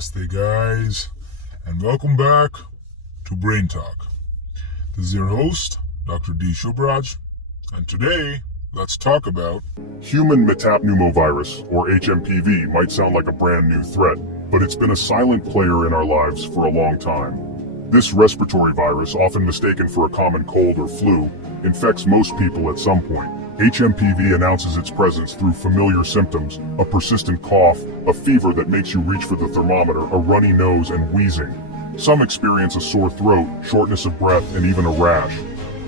Namaste, guys, and welcome back to Brain Talk. This is your host, Dr. D. Shubraj, and today, let's talk about Human metapneumovirus, or HMPV, might sound like a brand new threat, but it's been a silent player in our lives for a long time. This respiratory virus, often mistaken for a common cold or flu, infects most people at some point. HMPV announces its presence through familiar symptoms: a persistent cough, a fever that makes you reach for the thermometer, a runny nose, and wheezing. Some experience a sore throat, shortness of breath, and even a rash.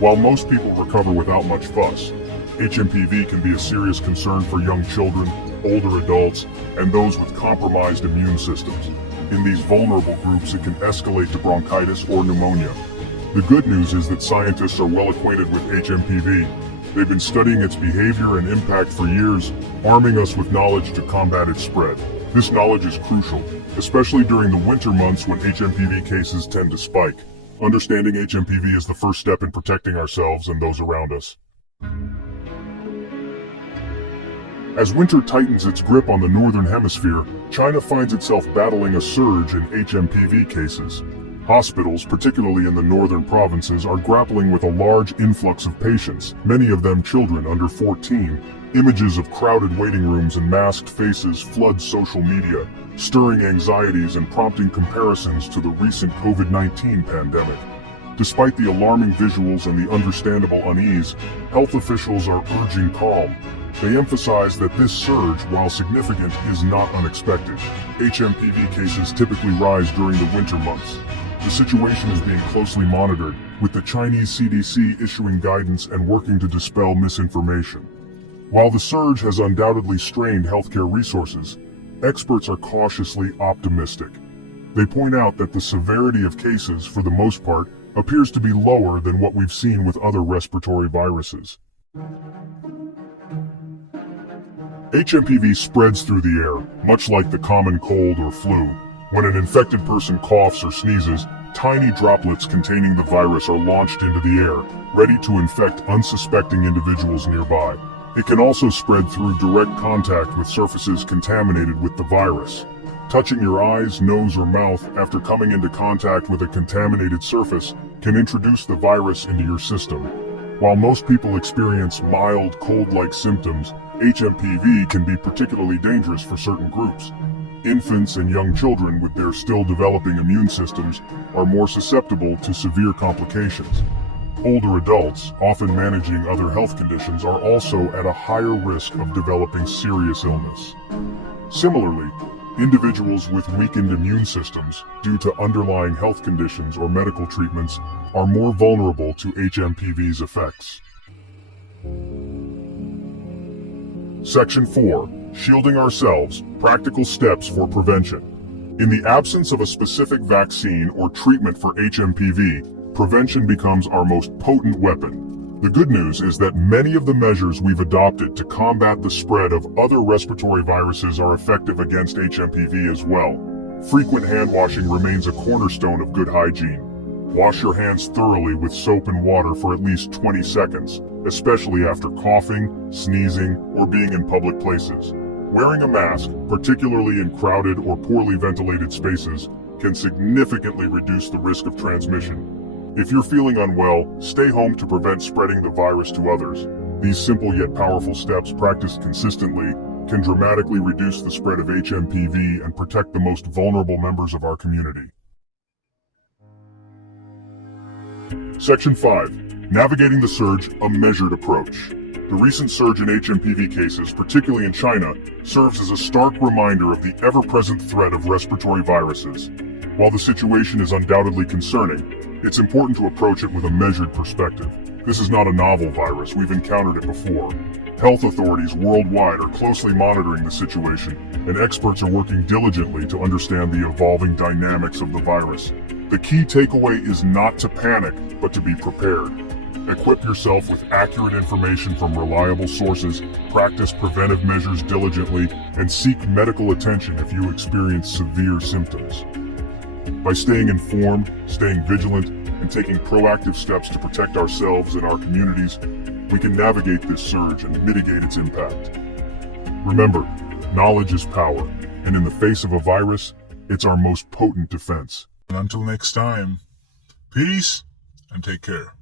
While most people recover without much fuss, HMPV can be a serious concern for young children, older adults, and those with compromised immune systems. In these vulnerable groups, it can escalate to bronchitis or pneumonia. The good news is that scientists are well acquainted with HMPV. They've been studying its behavior and impact for years, arming us with knowledge to combat its spread. This knowledge is crucial, especially during the winter months when HMPV cases tend to spike. Understanding HMPV is the first step in protecting ourselves and those around us. As winter tightens its grip on the northern hemisphere, China finds itself battling a surge in HMPV cases. Hospitals, particularly in the northern provinces, are grappling with a large influx of patients, many of them children under 14. Images of crowded waiting rooms and masked faces flood social media, stirring anxieties and prompting comparisons to the recent COVID-19 pandemic. Despite the alarming visuals and the understandable unease, health officials are urging calm. They emphasize that this surge, while significant, is not unexpected. HMPV cases typically rise during the winter months. The situation is being closely monitored, with the Chinese CDC issuing guidance and working to dispel misinformation. While the surge has undoubtedly strained healthcare resources, experts are cautiously optimistic. They point out that the severity of cases, for the most part, appears to be lower than what we've seen with other respiratory viruses. HMPV spreads through the air, much like the common cold or flu. When an infected person coughs or sneezes, tiny droplets containing the virus are launched into the air, ready to infect unsuspecting individuals nearby. It can also spread through direct contact with surfaces contaminated with the virus. Touching your eyes, nose, or mouth after coming into contact with a contaminated surface can introduce the virus into your system. While most people experience mild cold-like symptoms, HMPV can be particularly dangerous for certain groups. Infants and young children with their still developing immune systems are more susceptible to severe complications. Older adults, often managing other health conditions, are also at a higher risk of developing serious illness. Similarly, individuals with weakened immune systems due to underlying health conditions or medical treatments are more vulnerable to HMPV's effects. Section 4. Shielding ourselves, practical steps for prevention. In the absence of a specific vaccine or treatment for HMPV, prevention becomes our most potent weapon. The good news is that many of the measures we've adopted to combat the spread of other respiratory viruses are effective against HMPV as well. Frequent hand washing remains a cornerstone of good hygiene. Wash your hands thoroughly with soap and water for at least 20 seconds, especially after coughing, sneezing, or being in public places. Wearing a mask, particularly in crowded or poorly ventilated spaces, can significantly reduce the risk of transmission. If you're feeling unwell, stay home to prevent spreading the virus to others. These simple yet powerful steps, practiced consistently, can dramatically reduce the spread of HMPV and protect the most vulnerable members of our community. Section 5. Navigating the surge, a measured approach. The recent surge in HMPV cases, particularly in China, serves as a stark reminder of the ever-present threat of respiratory viruses. While the situation is undoubtedly concerning, it's important to approach it with a measured perspective. This is not a novel virus, we've encountered it before. Health authorities worldwide are closely monitoring the situation, and experts are working diligently to understand the evolving dynamics of the virus. The key takeaway is not to panic, but to be prepared. Equip yourself with accurate information from reliable sources, practice preventive measures diligently, and seek medical attention if you experience severe symptoms. By staying informed, staying vigilant, and taking proactive steps to protect ourselves and our communities, we can navigate this surge and mitigate its impact. Remember, knowledge is power, and in the face of a virus, It's our most potent defense. And until next time, peace and take care.